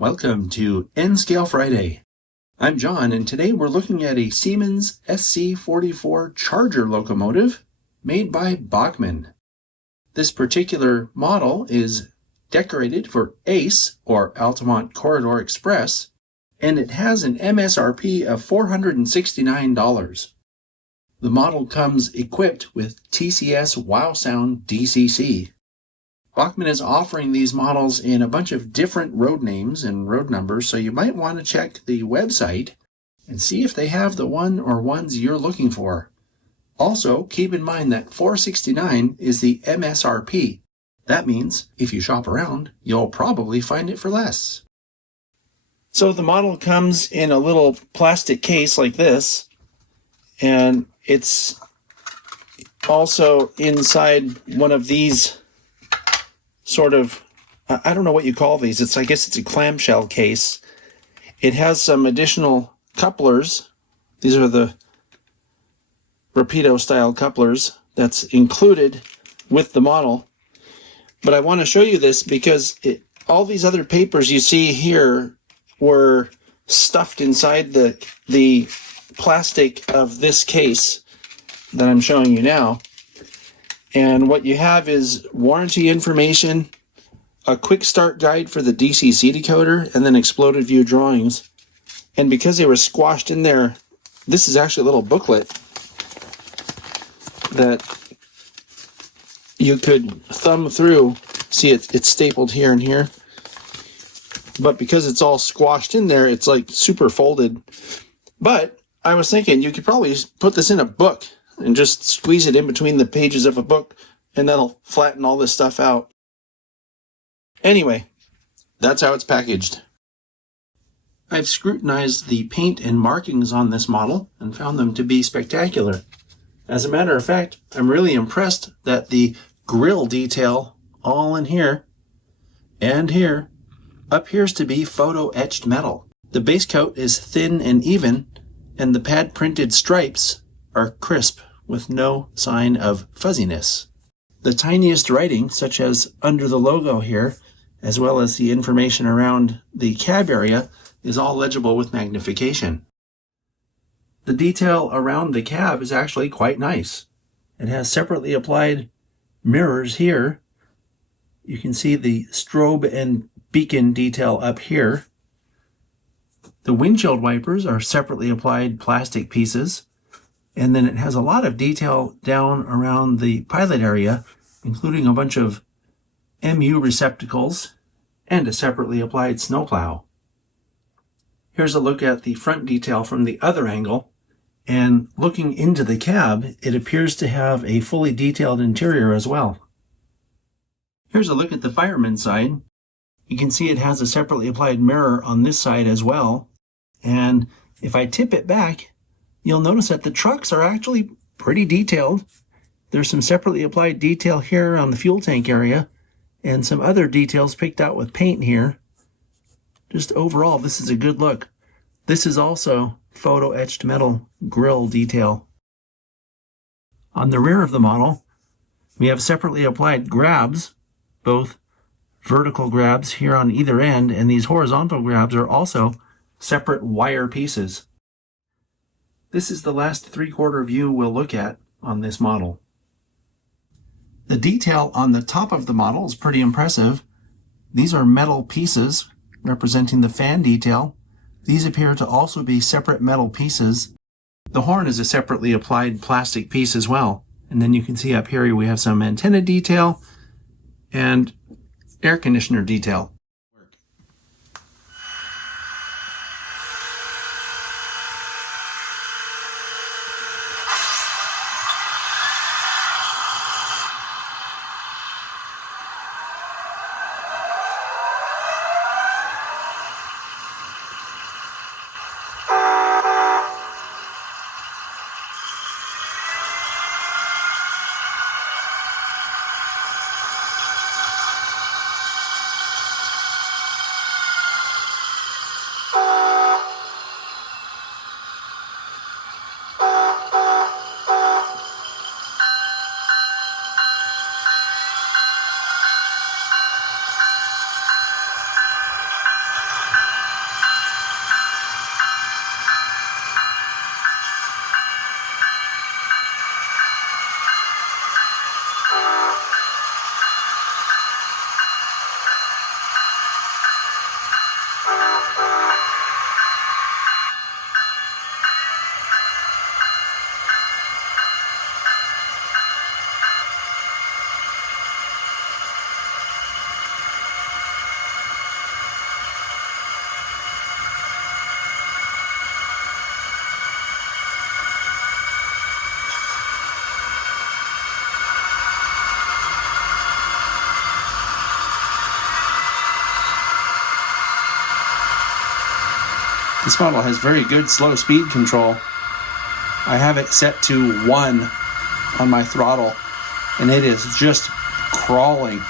Welcome to N-Scale Friday. I'm John, and today we're looking at a Siemens SC-44 Charger locomotive made by Bachmann. This particular model is decorated for ACE, or Altamont Corridor Express, and it has an MSRP of $469. The model comes equipped with TCS Wow Sound DCC. Bachmann is offering these models in a bunch of different road names and road numbers, so you might want to check the website and see if they have the one or ones you're looking for. Also, keep in mind that $469 is the MSRP. That means if you shop around, you'll probably find it for less. So the model comes in a little plastic case like this, and it's also inside one of these sort of, I don't know what you call these. I guess it's a clamshell case. It has some additional couplers. These are the Rapido style couplers that's included with the model. But I want to show you this because all these other papers you see here were stuffed inside the plastic of this case that I'm showing you now. And what you have is warranty information, a quick start guide for the DCC decoder, and then exploded view drawings. And because they were squashed in there, this is actually a little booklet that you could thumb through. See, it's stapled here and here. But because it's all squashed in there, it's like super folded. But I was thinking you could probably just put this in a book and just squeeze it in between the pages of a book, and that'll flatten all this stuff out. Anyway, that's how it's packaged. I've scrutinized the paint and markings on this model and found them to be spectacular. As a matter of fact, I'm really impressed that the grille detail all in here and here appears to be photo-etched metal. The base coat is thin and even, and the pad-printed stripes are crisp with no sign of fuzziness. The tiniest writing, such as under the logo here, as well as the information around the cab area, is all legible with magnification. The detail around the cab is actually quite nice. It has separately applied mirrors here. You can see the strobe and beacon detail up here. The windshield wipers are separately applied plastic pieces. And then it has a lot of detail down around the pilot area, including a bunch of MU receptacles and a separately applied snowplow. Here's a look at the front detail from the other angle. And looking into the cab, it appears to have a fully detailed interior as well. Here's a look at the fireman's side. You can see it has a separately applied mirror on this side as well. And if I tip it back, you'll notice that the trucks are actually pretty detailed. There's some separately applied detail here on the fuel tank area and some other details picked out with paint here. Just overall, this is a good look. This is also photo-etched metal grille detail. On the rear of the model, we have separately applied grabs, both vertical grabs here on either end, and these horizontal grabs are also separate wire pieces. This is the last 3/4 view we'll look at on this model. The detail on the top of the model is pretty impressive. These are metal pieces representing the fan detail. These appear to also be separate metal pieces. The horn is a separately applied plastic piece as well. And then you can see up here we have some antenna detail and air conditioner detail. This model has very good slow speed control. I have it set to 1 on my throttle, and it is just crawling.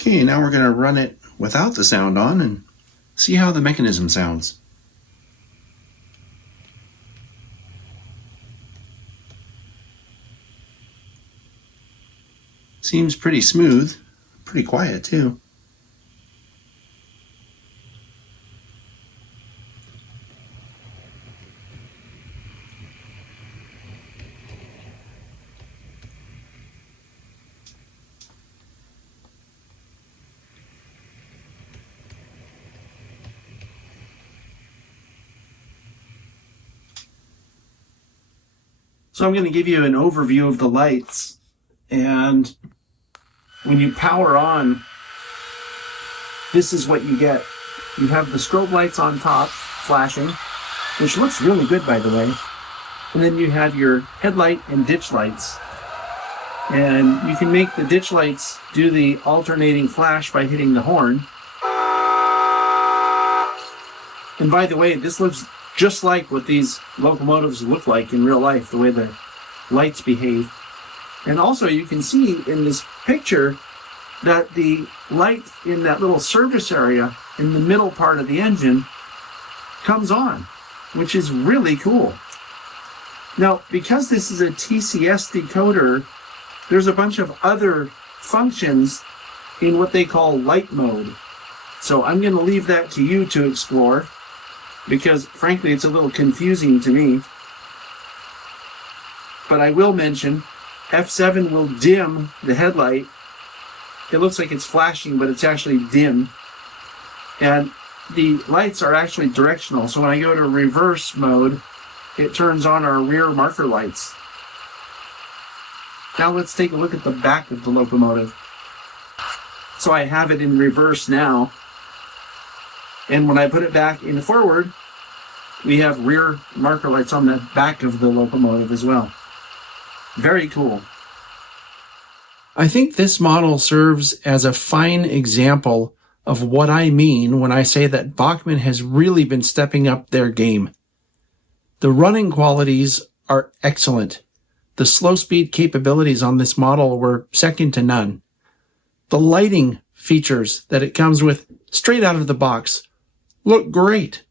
Okay, now we're going to run it without the sound on and see how the mechanism sounds. Seems pretty smooth, pretty quiet too. So I'm going to give you an overview of the lights, and when you power on, this is what you get. You have the strobe lights on top flashing, which looks really good, by the way. And then you have your headlight and ditch lights. And you can make the ditch lights do the alternating flash by hitting the horn. And by the way, this looks just like what these locomotives look like in real life, the way the lights behave. And also you can see in this picture that the light in that little service area in the middle part of the engine comes on, which is really cool. Now, because this is a TCS decoder, there's a bunch of other functions in what they call light mode. So I'm going to leave that to you to explore, because frankly it's a little confusing to me. But I will mention F7 will dim the headlight. It looks like it's flashing, but it's actually dim. And the lights are actually directional, so when I go to reverse mode, it turns on our rear marker lights. Now let's take a look at the back of the locomotive. So I have it in reverse now. And when I put it back in forward, we have rear marker lights on the back of the locomotive as well. Very cool. I think this model serves as a fine example of what I mean when I say that Bachmann has really been stepping up their game. The running qualities are excellent. The slow speed capabilities on this model were second to none. The lighting features that it comes with straight out of the box look great.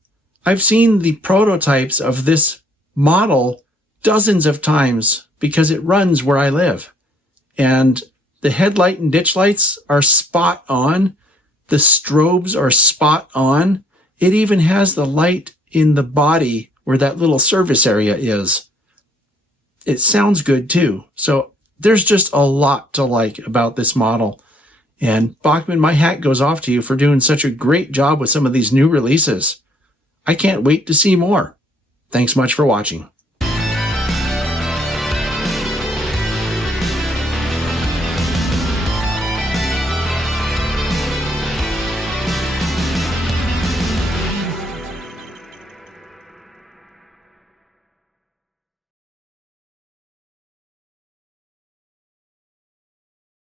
I've seen the prototypes of this model dozens of times because it runs where I live. And the headlight and ditch lights are spot on. The strobes are spot on. It even has the light in the body where that little service area is. It sounds good too. So there's just a lot to like about this model. And Bachmann, my hat goes off to you for doing such a great job with some of these new releases. I can't wait to see more. Thanks much for watching.